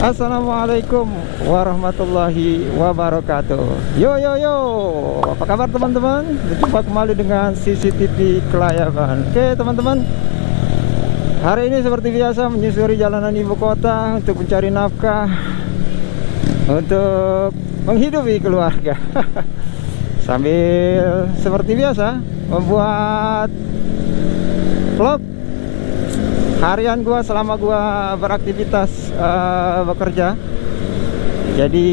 Assalamualaikum warahmatullahi wabarakatuh. Yo yo yo, apa kabar teman-teman? Berjumpa kembali dengan CCTV Kelayaban. Oke teman-teman, hari ini seperti biasa menyusuri jalanan ibu kota untuk mencari nafkah, untuk menghidupi keluarga. Sambil seperti biasa membuat vlog harian gua selama gua beraktivitas bekerja. Jadi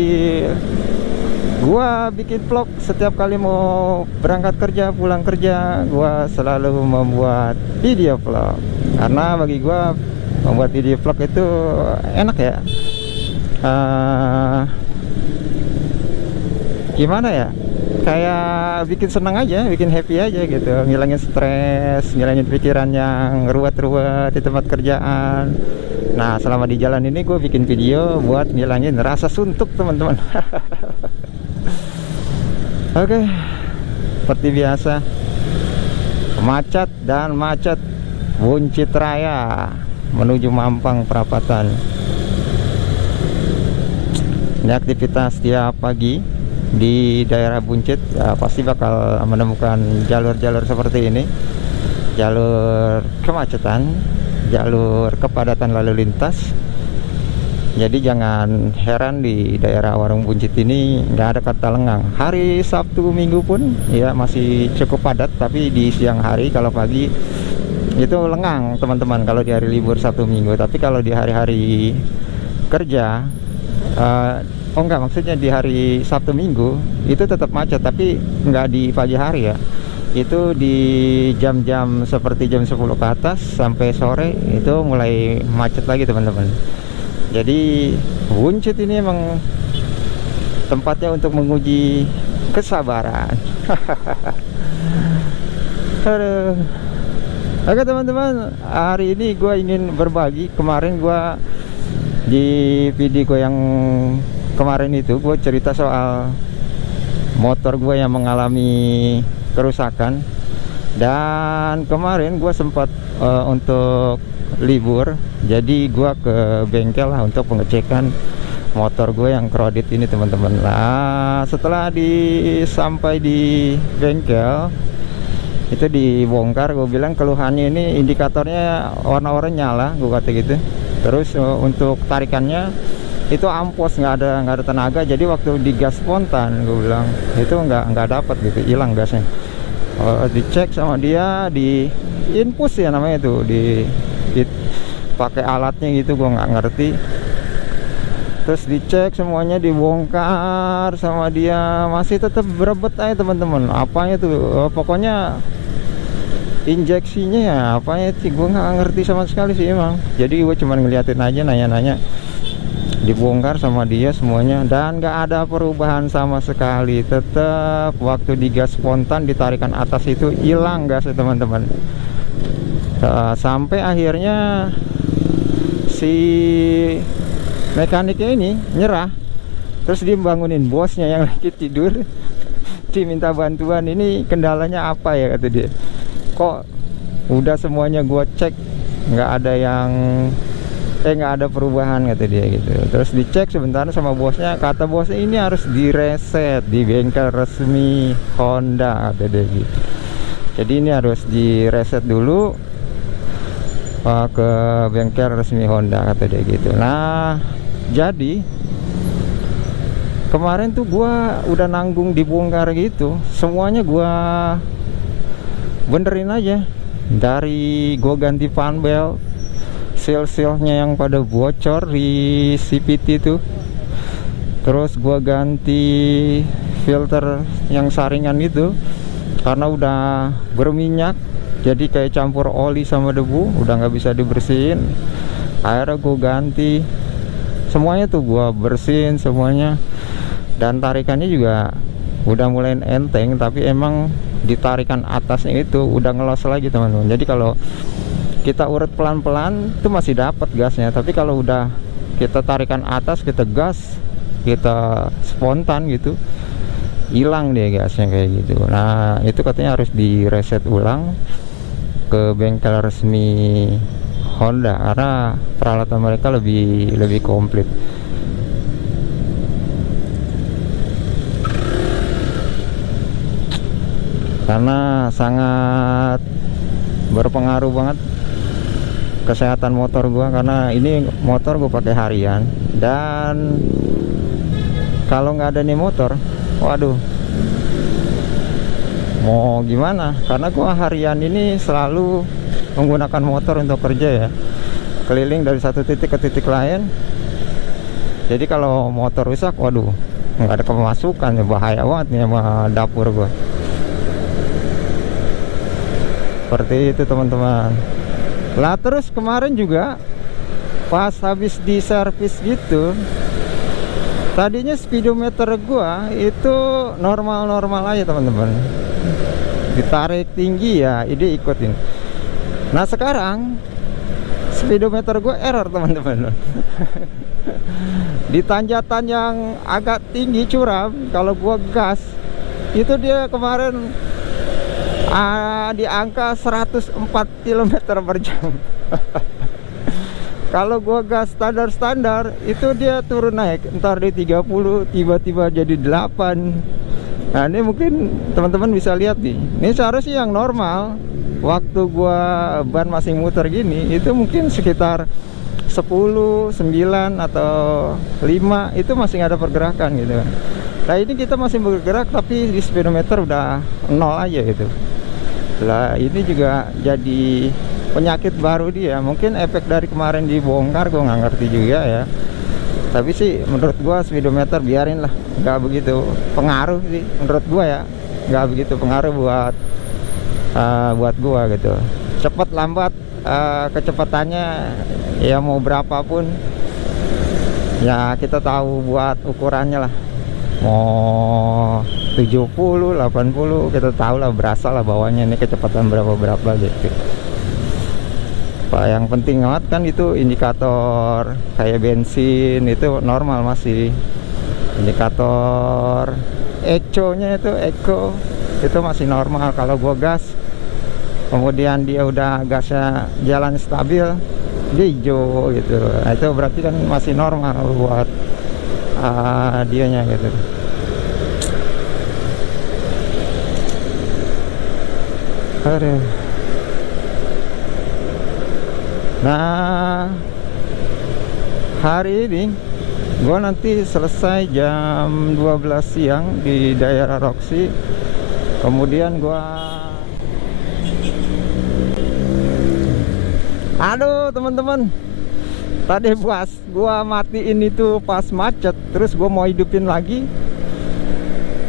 gua bikin vlog setiap kali mau berangkat kerja, pulang kerja, gua selalu membuat video vlog. Karena bagi gua membuat video vlog itu enak ya. Gimana ya? Kayak bikin senang aja, bikin happy aja gitu, ngilangin stres, ngilangin pikiran yang ruwet-ruwet di tempat kerjaan. Nah, selama di jalan ini gue bikin video buat ngilangin rasa suntuk teman-teman. Oke, seperti biasa, macet dan macet Buncit Raya menuju Mampang Perapatan. Ini aktivitas tiap pagi di daerah Buncit, ya, pasti bakal menemukan jalur-jalur seperti ini, jalur kemacetan, jalur kepadatan lalu lintas. Jadi jangan heran di daerah Warung Buncit ini nggak ada kata lengang. Hari Sabtu Minggu pun ya masih cukup padat, tapi di siang hari kalau pagi itu lengang teman-teman, kalau di hari libur Sabtu Minggu. Tapi kalau di hari-hari kerja, oh enggak, maksudnya di hari Sabtu Minggu itu tetap macet, tapi enggak di pagi hari ya. Itu di jam-jam seperti jam 10 ke atas sampai sore itu mulai macet lagi teman-teman. Jadi Buncit ini emang tempatnya untuk menguji kesabaran. Aduh. Oke teman-teman, hari ini gue ingin berbagi. Kemarin gue di video gue yang kemarin itu gue cerita soal motor gue yang mengalami kerusakan, dan kemarin gue sempat untuk libur, jadi gue ke bengkel lah untuk pengecekan motor gue yang kredit ini teman-teman. Nah, setelah sampai di bengkel itu dibongkar, gue bilang keluhannya ini indikatornya warna oranye nyala, gue kata gitu. Terus untuk tarikannya itu ampos, nggak ada tenaga, jadi waktu digas spontan gue bilang itu nggak dapat gitu, hilang gasnya. Dicek sama dia, di infus ya namanya itu, di pakai alatnya gitu, gue nggak ngerti. Terus dicek semuanya, dibongkar sama dia, masih tetap berebet aja teman-teman. Apanya tuh, pokoknya injeksinya ya apanya sih, gue nggak ngerti sama sekali sih emang. Jadi gue cuma ngeliatin aja, nanya-nanya. Dibongkar sama dia semuanya, dan nggak ada perubahan sama sekali. Tetap waktu digas spontan, ditarikan atas itu hilang gasnya teman-teman. Sampai akhirnya si mekaniknya ini nyerah. Terus dia bangunin bosnya yang lagi tidur, diminta bantuan, ini kendalanya apa ya kata dia. Kok udah semuanya gua cek nggak ada yang nggak ada perubahan kata dia gitu. Terus dicek sebentar sama bosnya, kata bosnya ini harus direset di bengkel resmi Honda kata dia gitu. Jadi ini harus direset dulu ke bengkel resmi Honda kata dia gitu. Nah, jadi kemarin tuh gua udah nanggung dibongkar gitu, semuanya gua benerin aja. Dari gua ganti fan belt, seal-sealnya yang pada bocor di CVT itu, terus gua ganti filter yang saringan itu karena udah berminyak, jadi kayak campur oli sama debu, udah nggak bisa dibersihin. Akhirnya gua ganti semuanya tuh, gua bersihin semuanya, dan tarikannya juga udah mulai enteng, tapi emang ditarikan atasnya itu udah ngelos lagi teman-teman. Jadi kalau kita urut pelan-pelan itu masih dapat gasnya, tapi kalau udah kita tarikan atas, kita gas, kita spontan gitu, hilang deh gasnya kayak gitu. Nah, itu katanya harus direset ulang ke bengkel resmi Honda karena peralatan mereka lebih komplit. Karena sangat berpengaruh banget kesehatan motor gua, karena ini motor gua pakai harian, dan kalau nggak ada nih motor, waduh, mau gimana? Karena gua harian ini selalu menggunakan motor untuk kerja ya, keliling dari satu titik ke titik lain. Jadi kalau motor rusak, waduh, nggak ada pemasukan ya, bahaya banget nih sama dapur gua. Seperti itu teman-teman. Lah terus kemarin juga pas habis di servis gitu, tadinya speedometer gua itu normal-normal aja teman-teman, ditarik tinggi ya ide ikutin. Nah sekarang speedometer gua error teman-teman. Di tanjakan yang agak tinggi curam, kalau gua gas itu dia kemarin di angka 104 km per jam. Kalau gua gas standar itu dia turun naik, ntar di 30 tiba-tiba jadi 8. Nah ini mungkin teman-teman bisa lihat nih, ini seharusnya yang normal waktu gua ban masih muter gini itu mungkin sekitar 10, 9 atau 5 itu masih nggak ada pergerakan gitu. Nah ini kita masih bergerak tapi di speedometer udah 0 aja gitu. Lah ini juga jadi penyakit baru dia, mungkin efek dari kemarin dibongkar, gue nggak ngerti juga ya. Tapi sih menurut gue speedometer biarin lah, nggak begitu pengaruh sih menurut gue ya, nggak begitu pengaruh buat gue gitu. Cepat lambat kecepatannya ya mau berapapun ya kita tahu buat ukurannya lah, mau 70, 80 kita tahu lah, berasa lah bawahnya ini kecepatan berapa gitu. Pak yang penting banget kan itu indikator kayak bensin itu normal, masih indikator eco-nya itu masih normal. Kalau gua gas kemudian dia udah gasnya jalan stabil dia hijau gitu, nah, itu berarti kan masih normal buat dianya gitu. Aduh. Nah hari ini gue nanti selesai jam 12 siang di daerah Roxy. Kemudian gue aduh teman-teman, tadi pas gue matiin itu pas macet, terus gue mau hidupin lagi,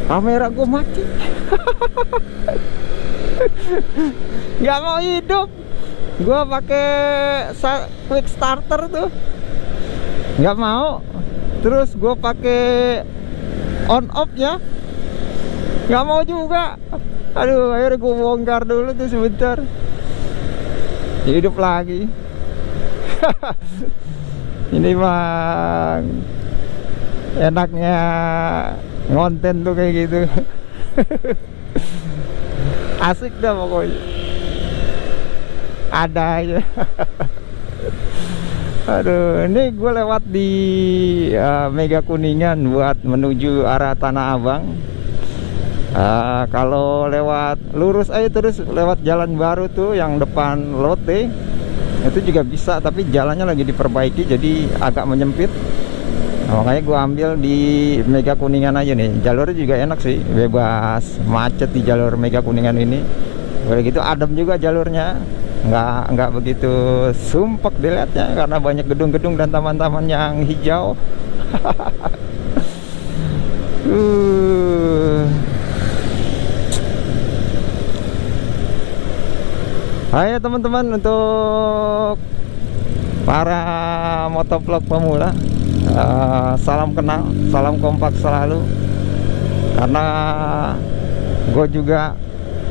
kamera gue mati. Nggak mau hidup. Gua pakai quick starter tuh nggak mau, terus gua pakai on off ya nggak mau juga. Aduh akhirnya gua bongkar dulu tuh sebentar, hidup lagi. Ini mah enaknya ngonten tuh kayak gitu. Asik dah pokoknya, ada aja. Aduh, ini gue lewat di Mega Kuningan buat menuju arah Tanah Abang. Kalau lewat lurus aja terus lewat jalan baru tuh yang depan Lotte itu juga bisa, tapi jalannya lagi diperbaiki jadi agak menyempit. Nah, makanya gue ambil di Mega Kuningan aja nih. Jalurnya juga enak sih, bebas macet di jalur Mega Kuningan ini. Udah gitu adem juga jalurnya, nggak begitu sumpek dilihatnya karena banyak gedung-gedung dan taman-taman yang hijau. Ayo teman-teman, untuk para motovlog pemula, salam kenal, salam kompak selalu. Karena gue juga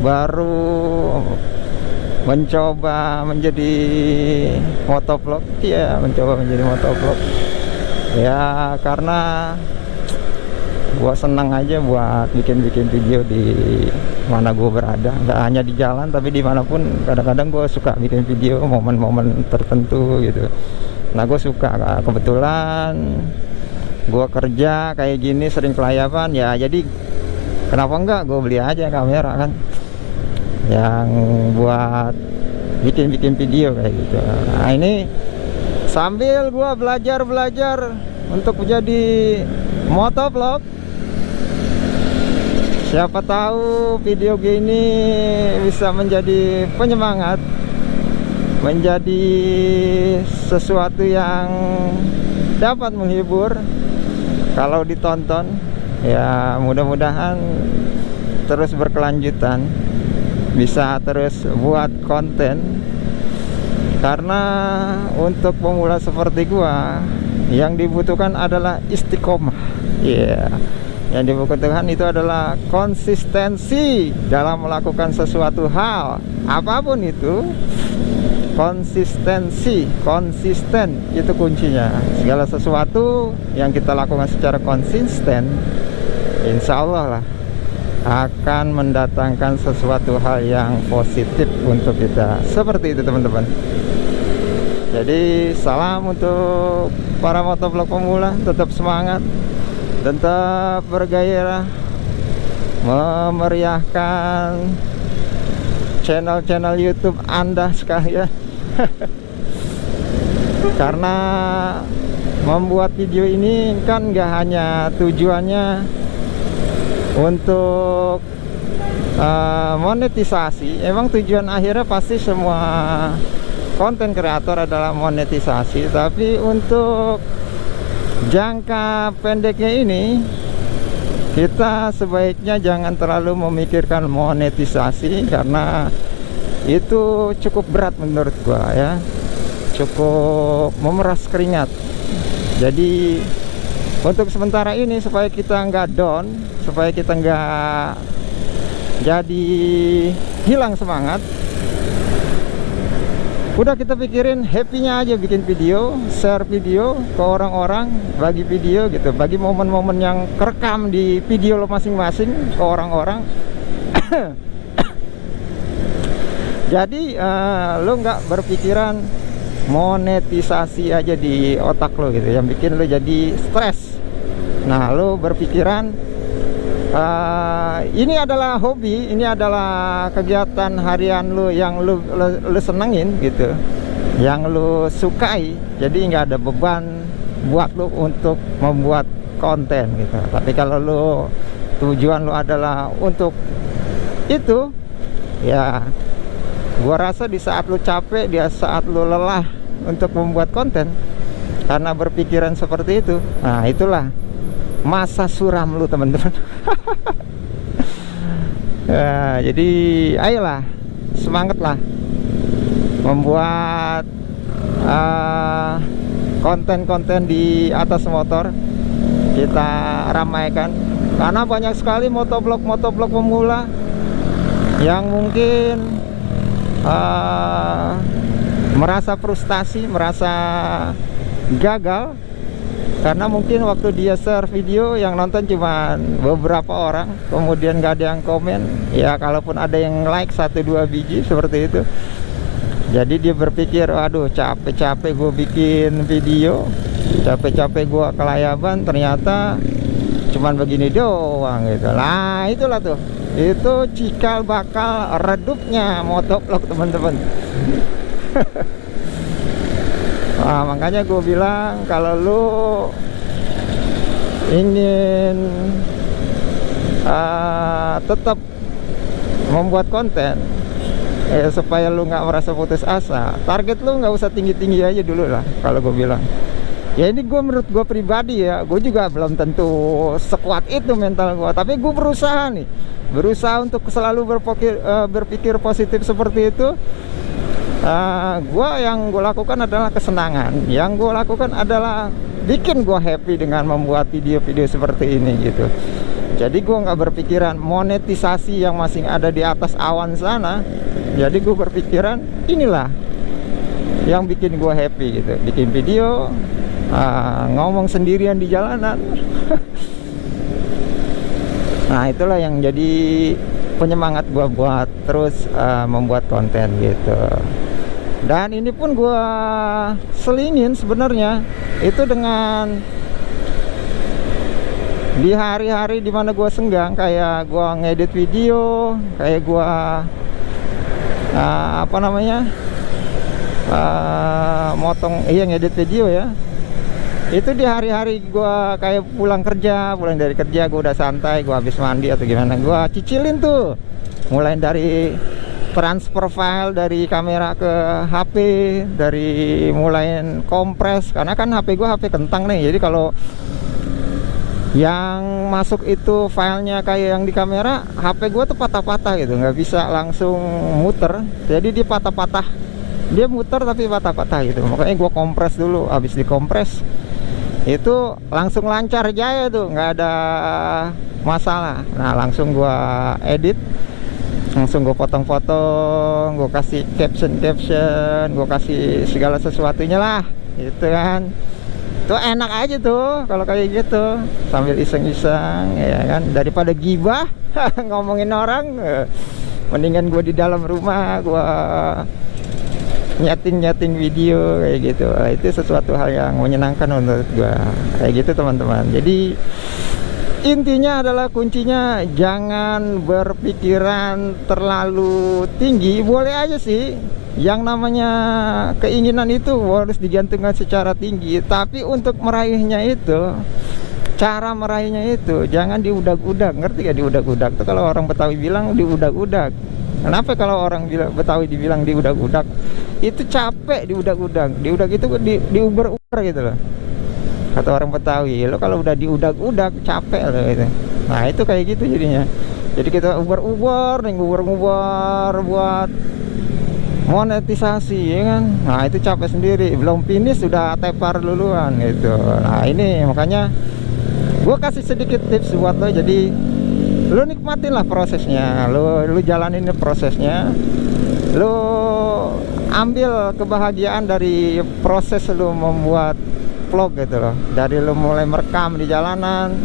baru mencoba menjadi motovlog, ya karena gue senang aja buat bikin video di mana gue berada, nggak hanya di jalan tapi dimanapun. Kadang-kadang gue suka bikin video momen-momen tertentu gitu. Nah gue suka, kebetulan gue kerja kayak gini sering kelayapan ya, jadi kenapa enggak gue beli aja kamera kan yang buat bikin video kayak gitu. Nah ini sambil gue belajar untuk menjadi motovlog. Siapa tahu video gini bisa menjadi penyemangat, menjadi sesuatu yang dapat menghibur kalau ditonton. Ya mudah-mudahan terus berkelanjutan, bisa terus buat konten. Karena untuk pemula seperti gua yang dibutuhkan adalah istiqomah. Iya. Yang dibutuhkan itu adalah konsistensi dalam melakukan sesuatu hal, apapun itu. Konsisten itu kuncinya. Segala sesuatu yang kita lakukan secara konsisten, insya Allah lah akan mendatangkan sesuatu hal yang positif untuk kita. Seperti itu teman-teman. Jadi salam untuk para motovlog pemula, tetap semangat, tetap bergairah, memeriahkan channel-channel YouTube Anda sekalian. Karena membuat video ini kan gak hanya tujuannya untuk monetisasi. Emang tujuan akhirnya pasti semua konten kreator adalah monetisasi, tapi untuk jangka pendeknya ini kita sebaiknya jangan terlalu memikirkan monetisasi, karena itu cukup berat menurut gua ya, cukup memeras keringat. Jadi untuk sementara ini supaya kita nggak down, supaya kita nggak jadi hilang semangat, udah kita pikirin happy-nya aja, bikin video, share video ke orang-orang, bagi video gitu, bagi momen-momen yang kerekam di video lo masing-masing ke orang-orang. Jadi lo nggak berpikiran monetisasi aja di otak lo gitu, yang bikin lo jadi stres. Nah lo berpikiran ini adalah hobi, ini adalah kegiatan harian lo yang lo senengin gitu, yang lo sukai. Jadi nggak ada beban buat lo untuk membuat konten gitu. Tapi kalau lo tujuan lo adalah untuk itu, ya gua rasa di saat lo capek, di saat lo lelah untuk membuat konten karena berpikiran seperti itu, nah itulah masa suram lu teman-teman. Ya, jadi ayolah, semangatlah membuat konten-konten di atas motor. Kita ramaikan, karena banyak sekali motovlog pemula yang mungkin merasa frustasi, merasa gagal, karena mungkin waktu dia share video yang nonton cuma beberapa orang, kemudian gak ada yang komen. Ya kalaupun ada yang like 1-2 biji seperti itu. Jadi dia berpikir, aduh capek-capek gue bikin video, capek-capek gue kelayaban, ternyata cuman begini doang gitu. Nah itulah tuh, itu cikal bakal redupnya motovlog teman-teman. Nah, makanya gue bilang kalau lu ingin tetap membuat konten, supaya lu nggak merasa putus asa, target lu nggak usah tinggi-tinggi aja dulu lah kalau gue bilang. Ya ini gue, menurut gue pribadi ya, gue juga belum tentu sekuat itu mental gue, tapi gue berusaha nih, berusaha untuk selalu berpikir positif seperti itu. Yang gue lakukan adalah kesenangan, yang gue lakukan adalah bikin gue happy dengan membuat video-video seperti ini gitu. Jadi gue nggak berpikiran monetisasi yang masih ada di atas awan sana. Jadi gue berpikiran inilah yang bikin gue happy gitu, bikin video, ngomong sendirian di jalanan. Nah itulah yang jadi penyemangat gue buat terus membuat konten gitu. Dan ini pun gue selingin sebenarnya itu dengan di hari-hari dimana gue senggang, kayak gue ngedit video, kayak gue motong, ngedit video ya. Itu di hari-hari gue kayak pulang dari kerja, gue udah santai, gue habis mandi atau gimana, gue cicilin tuh, mulai dari transfer file dari kamera ke HP, dari mulai kompres, karena kan HP gue HP kentang nih, jadi kalau yang masuk itu filenya kayak yang di kamera, HP gue tuh patah-patah gitu, nggak bisa langsung muter, jadi dia patah-patah, dia muter tapi patah-patah gitu. Makanya gue kompres dulu, habis dikompres itu langsung lancar jaya tuh, nggak ada masalah. Nah langsung gue edit, langsung gue potong-potong, gue kasih caption, gue kasih segala sesuatunya lah gitu kan. Itu enak aja tuh kalau kayak gitu, sambil iseng-iseng ya kan, daripada gibah ngomongin orang, mendingan gue di dalam rumah gue nyeting video kayak gitu. Itu sesuatu hal yang menyenangkan menurut gue kayak gitu teman-teman. Jadi intinya adalah, kuncinya jangan berpikiran terlalu tinggi. Boleh aja sih, yang namanya keinginan itu harus digantungkan secara tinggi, tapi untuk meraihnya itu, cara meraihnya itu jangan diudak-udak. Ngerti gak diudak-udak? Itu kalau orang Betawi bilang diudak-udak. Kenapa kalau orang Betawi dibilang diudak-udak? Itu capek diudak-udak. Diudak itu diuber-uber gitu loh, kata orang Betawi. Lo kalau udah diudak-udak capek loh gitu. Nah itu kayak gitu jadinya. Jadi kita uber-uber buat monetisasi ya kan. Nah itu capek sendiri, belum finish sudah tepar duluan gitu. Nah ini makanya gue kasih sedikit tips buat lo. Jadi lo nikmatin lah prosesnya, lo jalanin prosesnya, lo ambil kebahagiaan dari proses lo membuat vlog gitu loh. Dari lo mulai merekam di jalanan,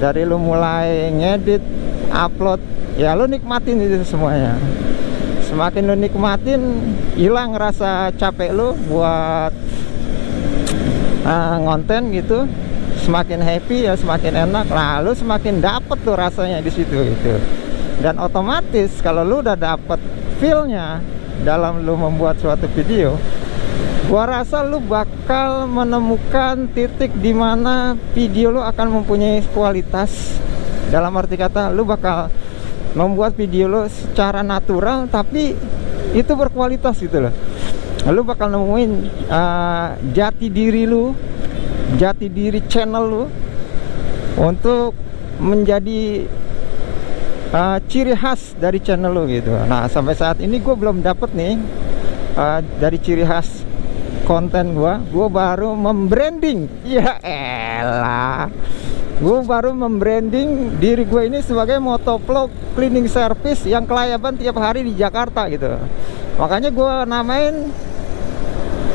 dari lo mulai ngedit, upload, ya lo nikmatin itu semuanya. Semakin lo nikmatin, hilang rasa capek lo buat ngonten gitu, semakin happy ya, semakin enak. Nah lo semakin dapet tuh rasanya di situ gitu. Dan otomatis kalau lo udah dapet feel-nya dalam lo membuat suatu video, gua rasa lu bakal menemukan titik di mana video lu akan mempunyai kualitas. Dalam arti kata, lu bakal membuat video lu secara natural tapi itu berkualitas gitu loh. Lu bakal nemuin jati diri lu, jati diri channel lu untuk menjadi ciri khas dari channel lu gitu. Nah sampai saat ini gue belum dapet nih dari ciri khas konten gue baru membranding. Ya elah, gue baru membranding diri gue ini sebagai motovlog cleaning service yang kelayaban tiap hari di Jakarta gitu. Makanya gue namain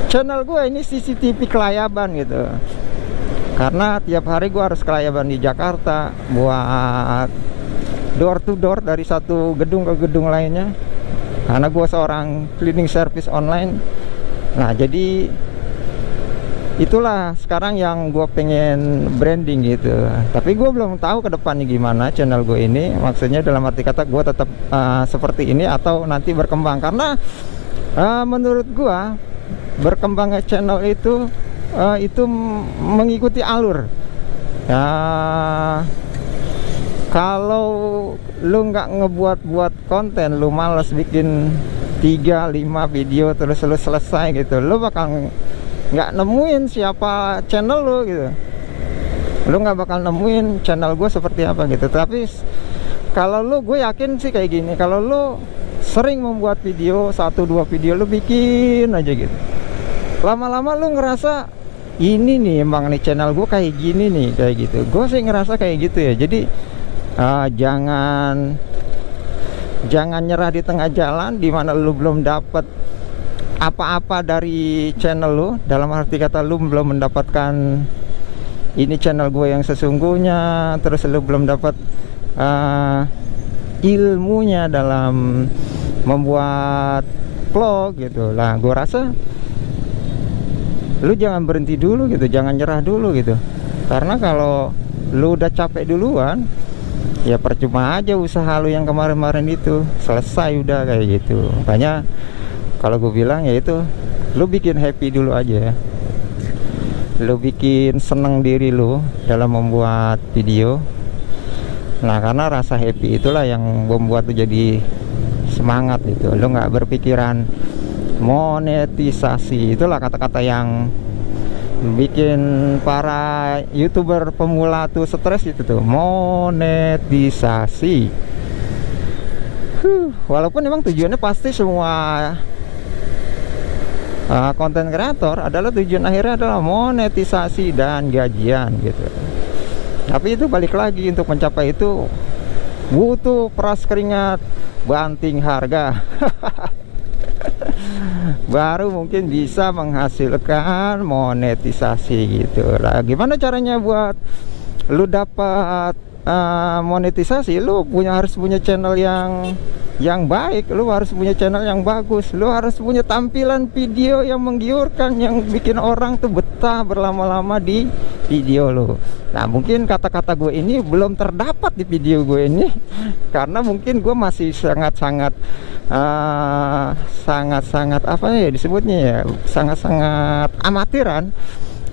channel gue ini CCTV Kelayaban gitu, karena tiap hari gue harus kelayaban di Jakarta buat door to door dari satu gedung ke gedung lainnya, karena gue seorang cleaning service online. Nah jadi itulah sekarang yang gue pengen branding gitu. Tapi gue belum tahu ke depannya gimana channel gue ini. Maksudnya dalam arti kata gue tetap seperti ini atau nanti berkembang. Karena menurut gue berkembangnya channel itu mengikuti alur ya. Kalau lu nggak ngebuat konten, lu males bikin 3-5 video terus lu selesai gitu, lu bakal nggak nemuin siapa channel lu gitu. Lu nggak bakal nemuin channel gue seperti apa gitu. Tapi kalau lu, gue yakin sih kayak gini, kalau lu sering membuat video, 1-2 video lu bikin aja gitu, lama-lama lu ngerasa ini nih emang nih channel gue kayak gini nih, kayak gitu. Gue sih ngerasa kayak gitu ya. Jadi jangan nyerah di tengah jalan di mana lu belum dapat apa-apa dari channel lu. Dalam arti kata lu belum mendapatkan ini channel gue yang sesungguhnya, terus lu belum dapat ilmunya dalam membuat vlog gitu lah. Gue rasa lu jangan berhenti dulu gitu, jangan nyerah dulu gitu, karena kalau lu udah capek duluan ya percuma aja usaha lu yang kemarin-kemarin itu, selesai udah kayak gitu. Makanya kalau gue bilang ya itu, lu bikin happy dulu aja ya, lu bikin seneng diri lu dalam membuat video. Nah karena rasa happy itulah yang membuat lu jadi semangat gitu. Lu nggak berpikiran monetisasi. Itulah kata-kata yang bikin para YouTuber pemula tuh stres itu tuh, monetisasi. Walaupun memang tujuannya pasti semua konten kreator adalah tujuan akhirnya adalah monetisasi dan gajian gitu. Tapi itu balik lagi, untuk mencapai itu butuh peras keringat, banting harga. Baru mungkin bisa menghasilkan monetisasi gitu lah. Gimana caranya buat lu dapat monetisasi? Lu harus punya channel yang baik, lu harus punya channel yang bagus, lu harus punya tampilan video yang menggiurkan, yang bikin orang tuh betah berlama-lama di video lu. Nah mungkin kata-kata gue ini belum terdapat di video gue ini karena mungkin gue masih sangat-sangat apa ya disebutnya ya, sangat-sangat amatiran,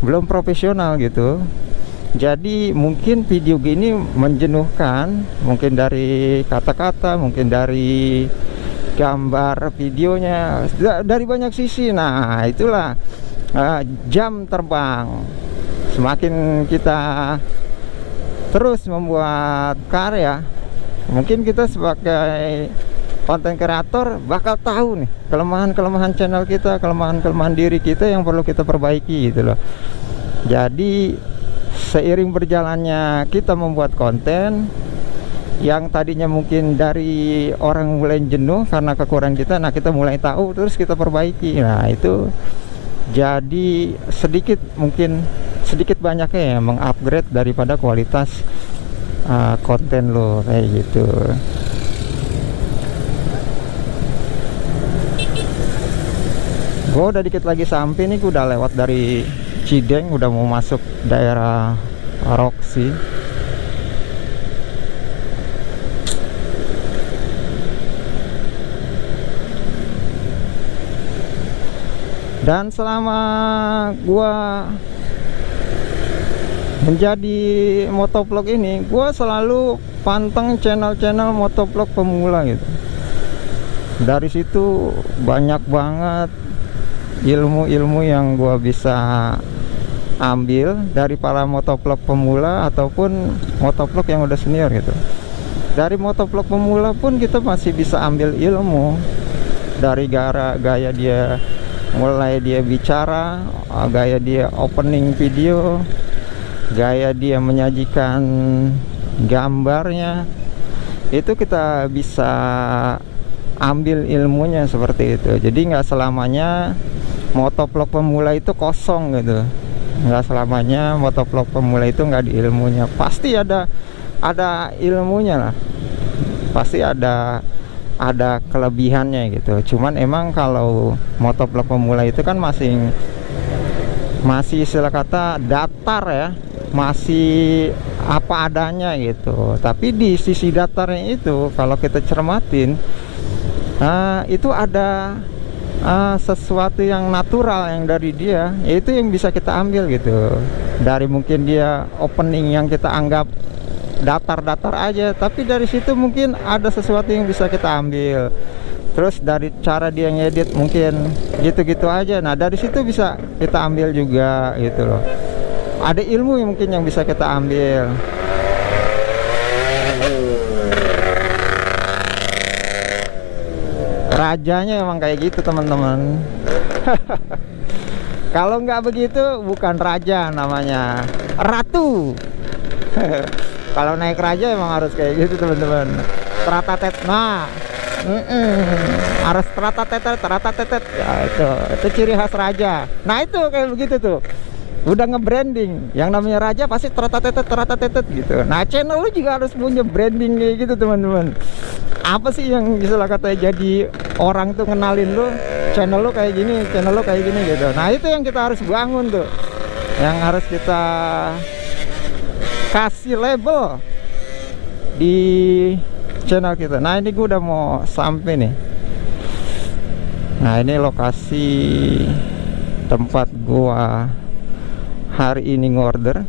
belum profesional gitu. Jadi mungkin video gini menjenuhkan, mungkin dari kata-kata, mungkin dari gambar videonya, dari banyak sisi. Nah itulah jam terbang. Semakin kita terus membuat karya, mungkin kita sebagai konten kreator bakal tahu nih kelemahan-kelemahan channel kita, kelemahan-kelemahan diri kita yang perlu kita perbaiki gitu loh. Jadi seiring berjalannya kita membuat konten yang tadinya mungkin dari orang mulai jenuh karena kekurangan kita, nah kita mulai tahu terus kita perbaiki. Nah itu jadi mungkin sedikit banyaknya ya mengupgrade daripada kualitas konten lo kayak gitu. Gue udah dikit lagi sampai nih, gue udah lewat dari Cideng, udah mau masuk daerah Roxy. Dan selama gua menjadi motovlog ini, gua selalu panteng channel-channel motovlog pemula gitu. Dari situ banyak banget ilmu-ilmu yang gua bisa ambil dari para motovlog pemula ataupun motovlog yang udah senior gitu. Dari motovlog pemula pun kita masih bisa ambil ilmu dari gaya dia, mulai dia bicara, gaya dia opening video, gaya dia menyajikan gambarnya, itu kita bisa ambil ilmunya seperti itu. Jadi nggak selamanya motovlog pemula itu kosong gitu, nggak selamanya motovlog pemula itu nggak ada ilmunya. Pasti ada ilmunya lah, pasti ada kelebihannya gitu. Cuman emang kalau motovlog pemula itu kan masih istilah kata datar ya, masih apa adanya gitu. Tapi di sisi datarnya itu kalau kita cermatin, itu ada sesuatu yang natural yang dari dia, itu yang bisa kita ambil gitu. Dari mungkin dia opening yang kita anggap datar-datar aja, tapi dari situ mungkin ada sesuatu yang bisa kita ambil. Terus dari cara dia ngedit mungkin gitu-gitu aja, nah dari situ bisa kita ambil juga gitu loh. Ada ilmu yang mungkin yang bisa kita ambil. Rajanya emang kayak gitu teman-teman. Kalau nggak begitu bukan raja, namanya ratu. Kalau naik raja emang harus kayak gitu teman-teman. Tratatet, nah harus tratatet ya, itu ciri khas raja. Nah itu kayak begitu tuh. udah nge-branding. Yang namanya raja pasti teratatetet gitu. Nah, channel lu juga harus punya branding kayak gitu, teman-teman. Apa sih yang istilah katanya jadi orang tuh kenalin lu, channel lu kayak gini, channel lu kayak gini gitu. Nah, itu yang kita harus bangun tuh. Yang harus kita kasih label di channel kita. Nah, ini gue udah mau sampai nih. Nah, ini lokasi tempat gua hari ini ngorder.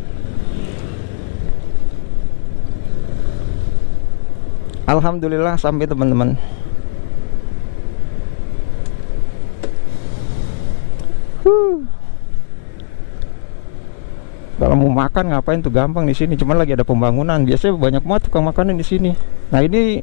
Alhamdulillah sampai, teman-teman. Kalau mau makan ngapain tuh gampang di sini. Cuman lagi ada pembangunan. Biasanya banyak banget tukang makanan di sini. Nah, ini